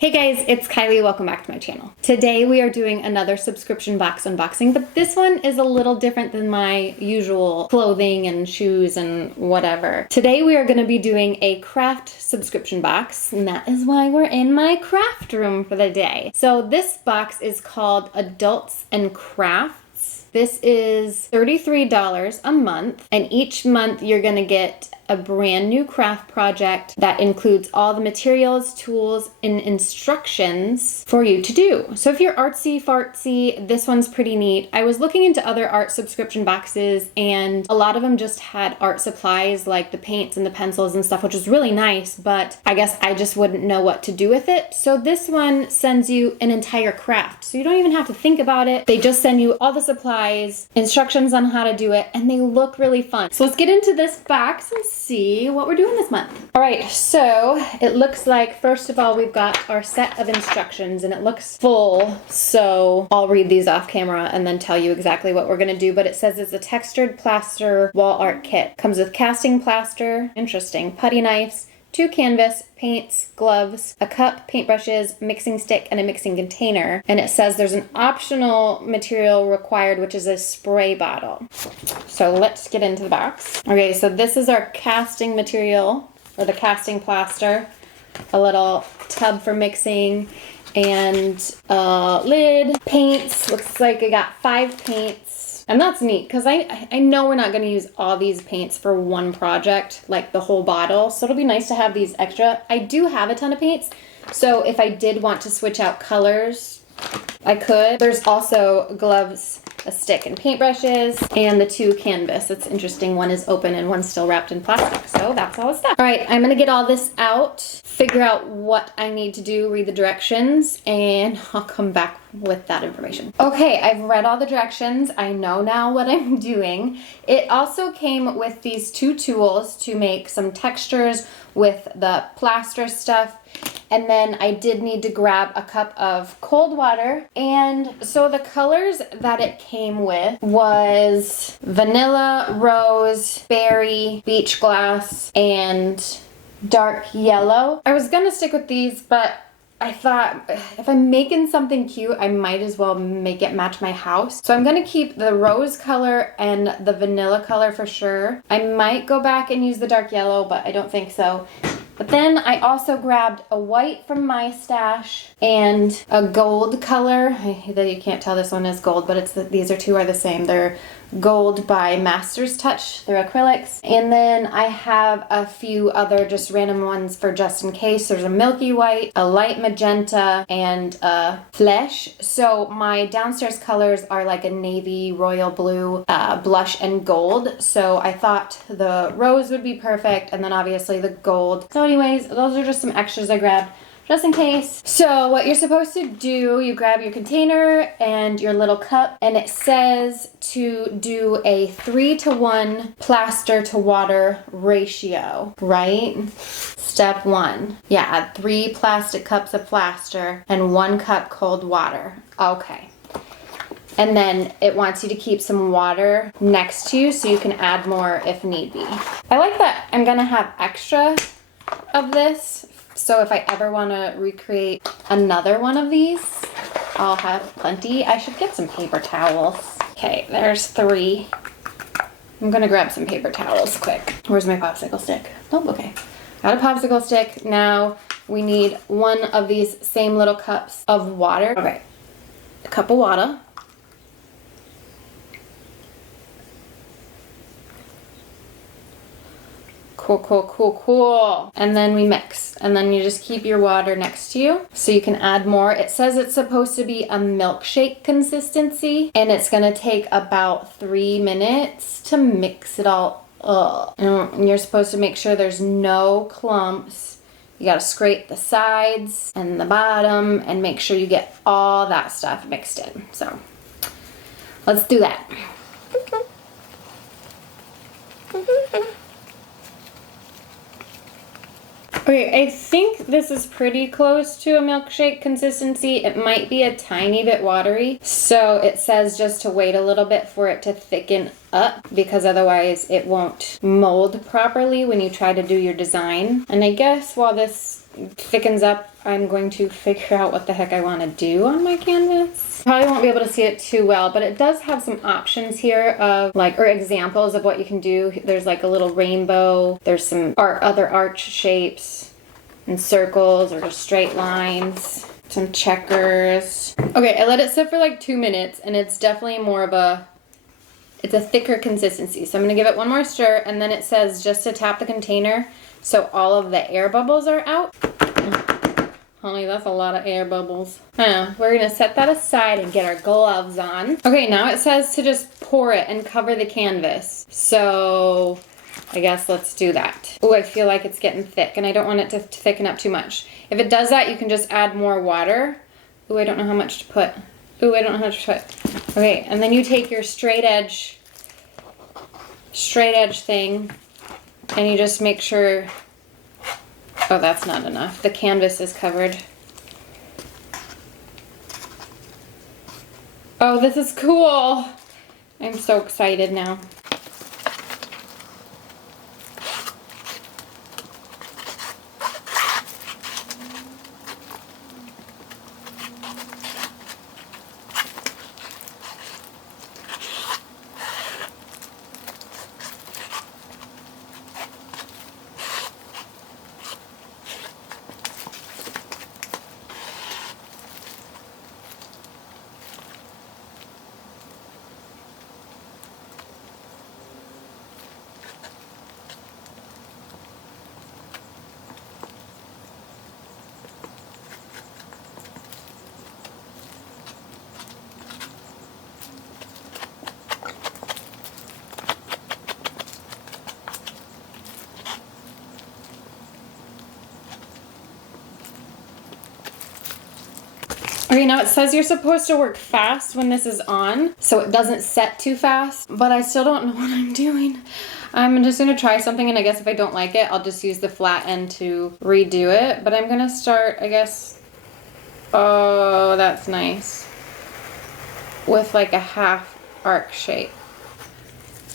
Hey guys, it's Kylie. Welcome back to my channel. Today we are doing another subscription box unboxing, but this one is a little different than my usual clothing and shoes and whatever. Today we are going to be doing a craft subscription box, and that is why we're in my craft room for the day. So this box is called Adults and Crafts. This is $33 a month, and each month you're going to get a brand new craft project that includes all the materials, tools, and instructions for you to do. So if you're artsy fartsy, this one's pretty neat. I was looking into other art subscription boxes, and a lot of them just had art supplies like the paints and the pencils and stuff, which is really nice, but I guess I just wouldn't know what to do with it. So this one sends you an entire craft. So you don't even have to think about it. They just send you all the supplies, instructions on how to do it, and they look really fun. So let's get into this box and see what we're doing this month. All right, so it looks like, first of all, we've got our set of instructions, and it looks full, so I'll read these off camera and then tell you exactly what we're gonna do. But it says it's a textured plaster wall art kit. Comes with casting plaster, interesting, putty knives, 2 canvas, paints, gloves, a cup, paintbrushes, mixing stick, and a mixing container. And it says there's an optional material required, which is a spray bottle. So let's get into the box. Okay, so this is our casting material, or the casting plaster. A little tub for mixing, and a lid, paints. Looks like I got 5 paints. And that's neat, because I know we're not going to use all these paints for one project, like the whole bottle, so it'll be nice to have these extra. I do have a ton of paints, so if I did want to switch out colors, I could. There's also gloves, a stick, and paintbrushes, and the 2 canvas. It's interesting, one is open and one's still wrapped in plastic, so that's all the stuff. All right, I'm gonna get all this out, figure out what I need to do, read the directions, and I'll come back with that information. Okay, I've read all the directions. I know now what I'm doing. It also came with these 2 tools to make some textures with the plaster stuff. And then I did need to grab a cup of cold water. And so the colors that it came with was vanilla, rose, berry, beach glass, and dark yellow. I was gonna stick with these, but I thought if I'm making something cute, I might as well make it match my house. So I'm gonna keep the rose color and the vanilla color for sure. I might go back and use the dark yellow, but I don't think so. But then I also grabbed a white from my stash and a gold color. I hate that you can't tell this one is gold, but these 2 are the same. They're gold by Master's Touch. They're acrylics. And then I have a few other just random ones for just in case. There's a milky white, a light magenta, and a flesh. So my downstairs colors are like a navy, royal blue, blush, and gold. So I thought the rose would be perfect, and then obviously the gold. So anyways, those are just some extras I grabbed just in case. So what you're supposed to do, you grab your container and your little cup, and it says to do a 3-to-1 plaster to water ratio, right? Step 1. Yeah, add 3 plastic cups of plaster and 1 cup cold water. Okay. And then it wants you to keep some water next to you so you can add more if need be. I like that I'm gonna have extra of this, so if I ever want to recreate another one of these, I'll have plenty. I should get some paper towels. Okay, there's 3. I'm gonna grab some paper towels quick. Where's my popsicle stick? Oh, okay. Got a popsicle stick. Now we need 1 of these same little cups of water. Okay, a cup of water. Cool. And then we mix. And then you just keep your water next to you so you can add more. It says it's supposed to be a milkshake consistency, and it's gonna take about 3 minutes to mix it all up. And you're supposed to make sure there's no clumps. You gotta scrape the sides and the bottom and make sure you get all that stuff mixed in. So let's do that. Okay, I think this is pretty close to a milkshake consistency. It might be a tiny bit watery. So it says just to wait a little bit for it to thicken up, because otherwise it won't mold properly when you try to do your design. And I guess while this thickens up, I'm going to figure out what the heck I want to do on my canvas. Probably won't be able to see it too well, but it does have some options here of like, or examples of what you can do. There's like a little rainbow. There's some other arch shapes and circles or just straight lines. Some checkers. Okay, I let it sit for like 2 minutes and it's definitely more of a, it's a thicker consistency. So I'm gonna give it one more stir, and then it says just to tap the container so all of the air bubbles are out. Honey, that's a lot of air bubbles. I know. We're gonna set that aside and get our gloves on. Okay, now it says to just pour it and cover the canvas. So I guess let's do that. Oh, I feel like it's getting thick and I don't want it to thicken up too much. If it does that, you can just add more water. Oh, I don't know how much to put. Oh, I don't know how much to put. Okay, and then you take your straight edge thing and you just make sure, oh, that's not enough. The canvas is covered. Oh, this is cool. I'm so excited now. Okay, now it says you're supposed to work fast when this is on, so it doesn't set too fast, but I still don't know what I'm doing. I'm just gonna try something, and I guess if I don't like it, I'll just use the flat end to redo it, but I'm gonna start, I guess, oh, that's nice, with like a half arc shape.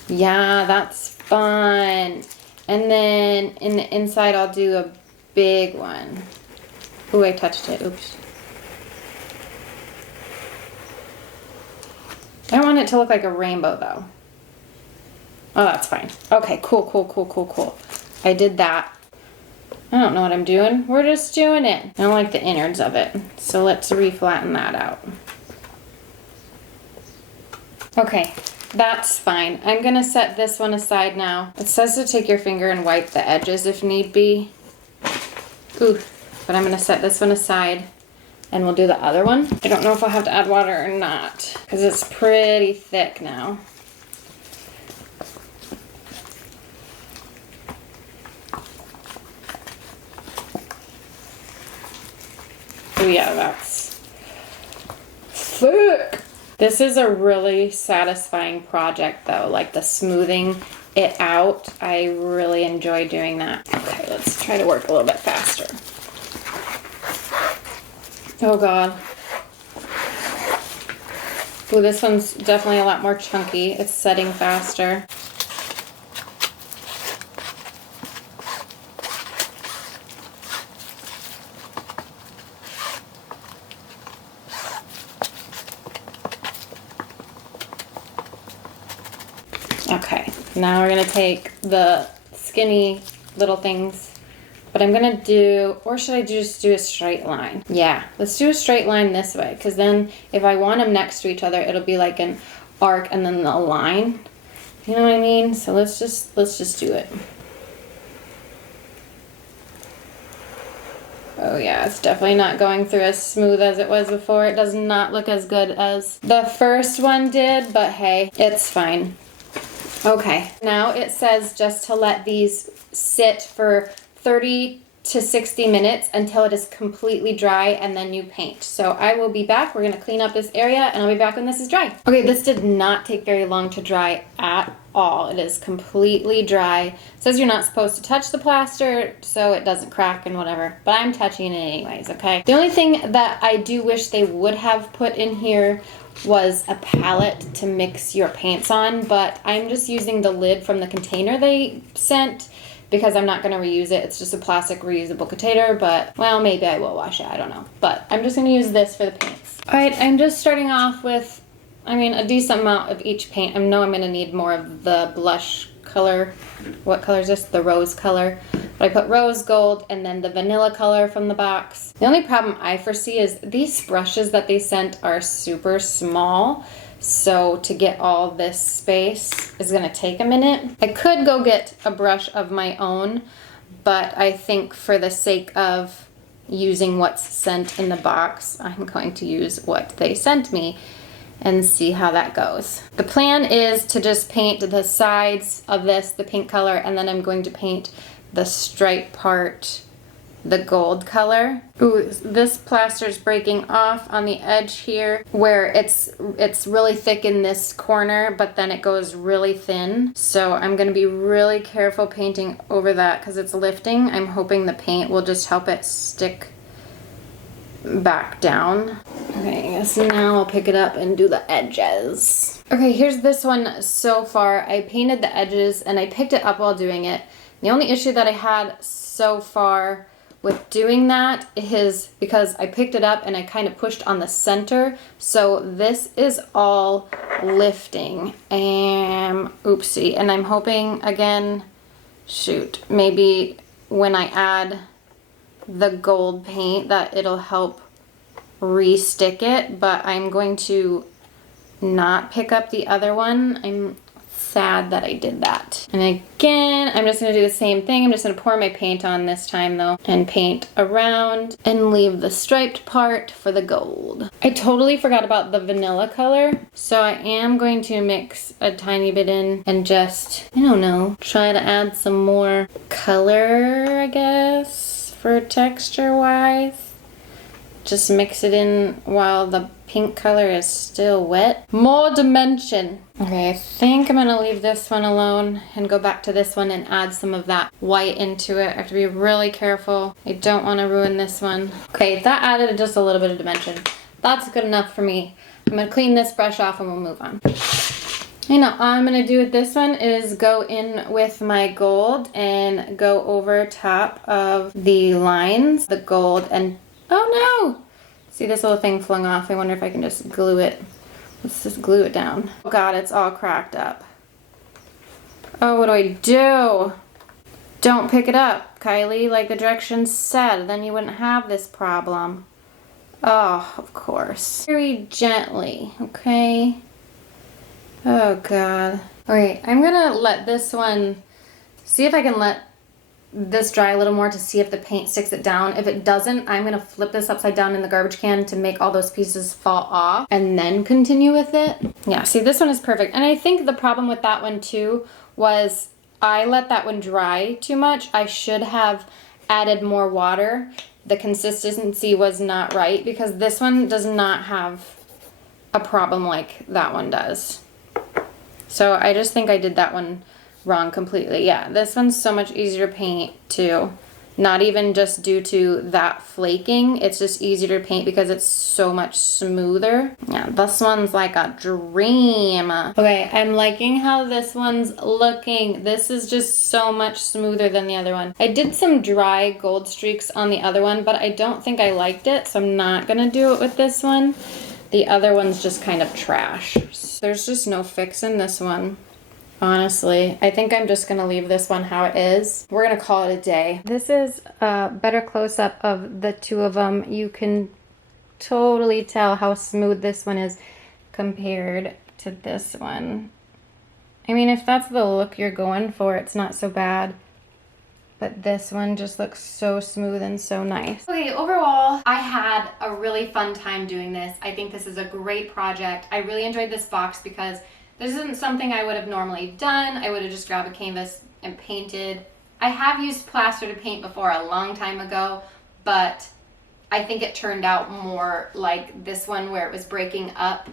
Yeah, that's fun. And then in the inside, I'll do a big one. Ooh, I touched it, oops. I don't want it to look like a rainbow though. Oh, that's fine. Okay, cool. I did that. I don't know what I'm doing. We're just doing it. I don't like the innards of it. So let's reflatten that out. Okay, that's fine. I'm gonna set this one aside now. It says to take your finger and wipe the edges if need be. Ooh, but I'm gonna set this one aside. And we'll do the other one. I don't know if I'll have to add water or not, because it's pretty thick now. Oh yeah, that's thick. This is a really satisfying project though, like the smoothing it out. I really enjoy doing that. Okay, let's try to work a little bit faster. Oh God. Ooh, this one's definitely a lot more chunky. It's setting faster. Okay, now we're gonna take the skinny little things, but I'm gonna do, or should I just do a straight line? Yeah, let's do a straight line this way, because then if I want them next to each other, it'll be like an arc and then a line. You know what I mean? So let's just do it. Oh yeah, it's definitely not going through as smooth as it was before. It does not look as good as the first one did, but hey, it's fine. Okay, now it says just to let these sit for 30 to 60 minutes until it is completely dry, and then you paint. So I will be back. We're gonna clean up this area and I'll be back when this is dry. Okay, this did not take very long to dry at all. It is completely dry. It says you're not supposed to touch the plaster so it doesn't crack and whatever, but I'm touching it anyways, okay? The only thing that I do wish they would have put in here was a palette to mix your paints on, but I'm just using the lid from the container they sent because I'm not going to reuse it. It's just a plastic reusable container, but well, maybe I will wash it. I don't know. But I'm just going to use this for the paints. All right, I'm just starting off with, I mean, a decent amount of each paint. I know I'm going to need more of the blush color. What color is this? The rose color. But I put rose gold and then the vanilla color from the box. The only problem I foresee is these brushes that they sent are super small. So to get all this space is gonna take a minute. I could go get a brush of my own, but I think for the sake of using what's sent in the box, I'm going to use what they sent me and see how that goes. The plan is to just paint the sides of this the pink color, and then I'm going to paint the stripe part the gold color. Ooh, this plaster is breaking off on the edge here where it's really thick in this corner, but then it goes really thin. So I'm gonna be really careful painting over that because it's lifting. I'm hoping the paint will just help it stick back down. Okay, so now I'll pick it up and do the edges. Okay, here's this one so far. I painted the edges and I picked it up while doing it. The only issue that I had so far with doing that is because I picked it up and I kind of pushed on the center. So this is all lifting and oopsie. And I'm hoping again, shoot, maybe when I add the gold paint that it'll help re-stick it, but I'm going to not pick up the other one. I'm sad that I did that. And again, I'm just gonna do the same thing. I'm just gonna pour my paint on this time though and paint around and leave the striped part for the gold. I totally forgot about the vanilla color, so I am going to mix a tiny bit in and just, I don't know, try to add some more color, I guess, for texture wise. Just mix it in while the pink color is still wet. More dimension. Okay, I think I'm gonna leave this one alone and go back to this one and add some of that white into it. I have to be really careful. I don't wanna ruin this one. Okay, that added just a little bit of dimension. That's good enough for me. I'm gonna clean this brush off and we'll move on. You know, all I'm gonna do with this one is go in with my gold and go over top of the lines, the gold, and oh no! See this little thing flung off? I wonder if I can just glue it. Let's just glue it down. Oh God, it's all cracked up. Oh, what do I do? Don't pick it up, Kylie, like the directions said. Then you wouldn't have this problem. Oh, of course. Very gently, okay? Oh God. All right, I'm gonna let this one, see if I can let this dry a little more to see if the paint sticks it down. If it doesn't, I'm gonna flip this upside down in the garbage can to make all those pieces fall off and then continue with it. Yeah, see, this one is perfect. And I think the problem with that one too was I let that one dry too much. I should have added more water. The consistency was not right because this one does not have a problem like that one does. So I just think I did that one wrong completely. Yeah, this one's so much easier to paint too. Not even just due to that flaking, it's just easier to paint because it's so much smoother. Yeah, this one's like a dream. Okay, I'm liking how this one's looking. This is just so much smoother than the other one. I did some dry gold streaks on the other one, but I don't think I liked it, so I'm not gonna do it with this one. The other one's just kind of trash. There's just no fixing this one. Honestly, I think I'm just gonna leave this one how it is. We're gonna call it a day. This is a better close-up of the two of them. You can totally tell how smooth this one is compared to this one. I mean, if that's the look you're going for, it's not so bad. But this one just looks so smooth and so nice. Okay, overall, I had a really fun time doing this. I think this is a great project. I really enjoyed this box because this isn't something I would have normally done. I would have just grabbed a canvas and painted. I have used plaster to paint before a long time ago, but I think it turned out more like this one where it was breaking up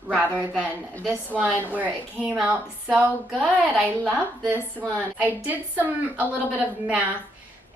rather than this one where it came out so good. I love this one. I did a little bit of math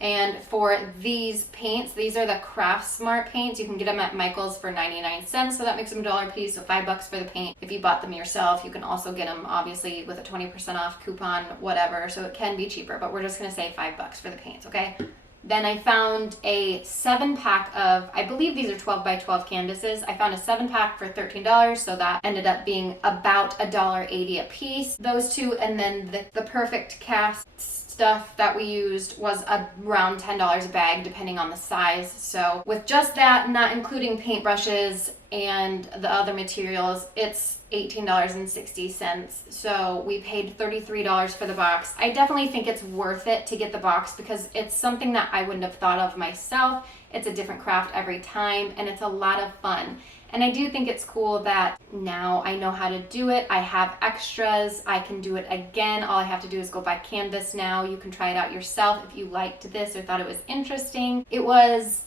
And for these paints, these are the Craft Smart paints. You can get them at Michael's for 99 cents, so that makes them $1 a piece, so $5 for the paint. If you bought them yourself, you can also get them obviously with a 20% off coupon, whatever, so it can be cheaper, but we're just gonna say $5 for the paints, okay? Then I found a 7-pack of, I believe these are 12 by 12 canvases. I found a 7-pack for $13, so that ended up being about $1.80 a piece. Those two, and then the Perfect Cast stuff that we used was around $10 a bag, depending on the size. So with just that, not including paintbrushes and the other materials, it's $18.60. So we paid $33 for the box. I definitely think it's worth it to get the box because it's something that I wouldn't have thought of myself. It's a different craft every time, and it's a lot of fun. And I do think it's cool that now I know how to do it. I have extras. I can do it again. All I have to do is go buy canvas now. You can try it out yourself if you liked this or thought it was interesting. It was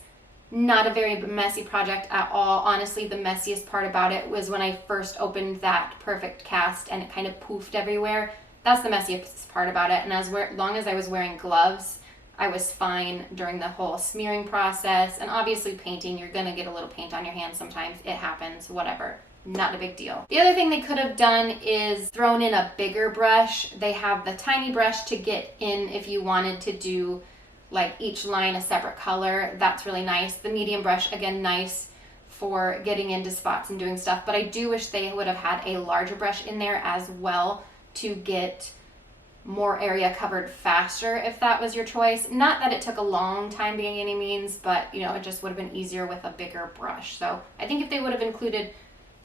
not a very messy project at all. Honestly, the messiest part about it was when I first opened that Perfect Cast and it kind of poofed everywhere. That's the messiest part about it. And as long as I was wearing gloves, I was fine during the whole smearing process. And obviously painting, you're gonna get a little paint on your hands sometimes. It happens, whatever. Not a big deal. The other thing they could have done is thrown in a bigger brush. They have the tiny brush to get in if you wanted to do like each line a separate color. That's really nice. The medium brush, again, nice for getting into spots and doing stuff. But I do wish they would have had a larger brush in there as well to get more area covered faster if that was your choice. Not that it took a long time by any means, but you know, it just would have been easier with a bigger brush. So I think if they would have included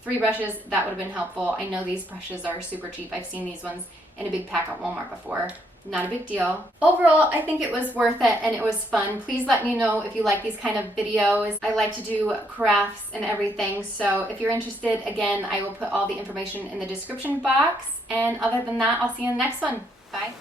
3 brushes, that would have been helpful. I know these brushes are super cheap. I've seen these ones in a big pack at Walmart before. Not a big deal. Overall, I think it was worth it and it was fun. Please let me know if you like these kind of videos. I like to do crafts and everything, so if you're interested, again, I will put all the information in the description box. And other than that, I'll see you in the next one. Bye.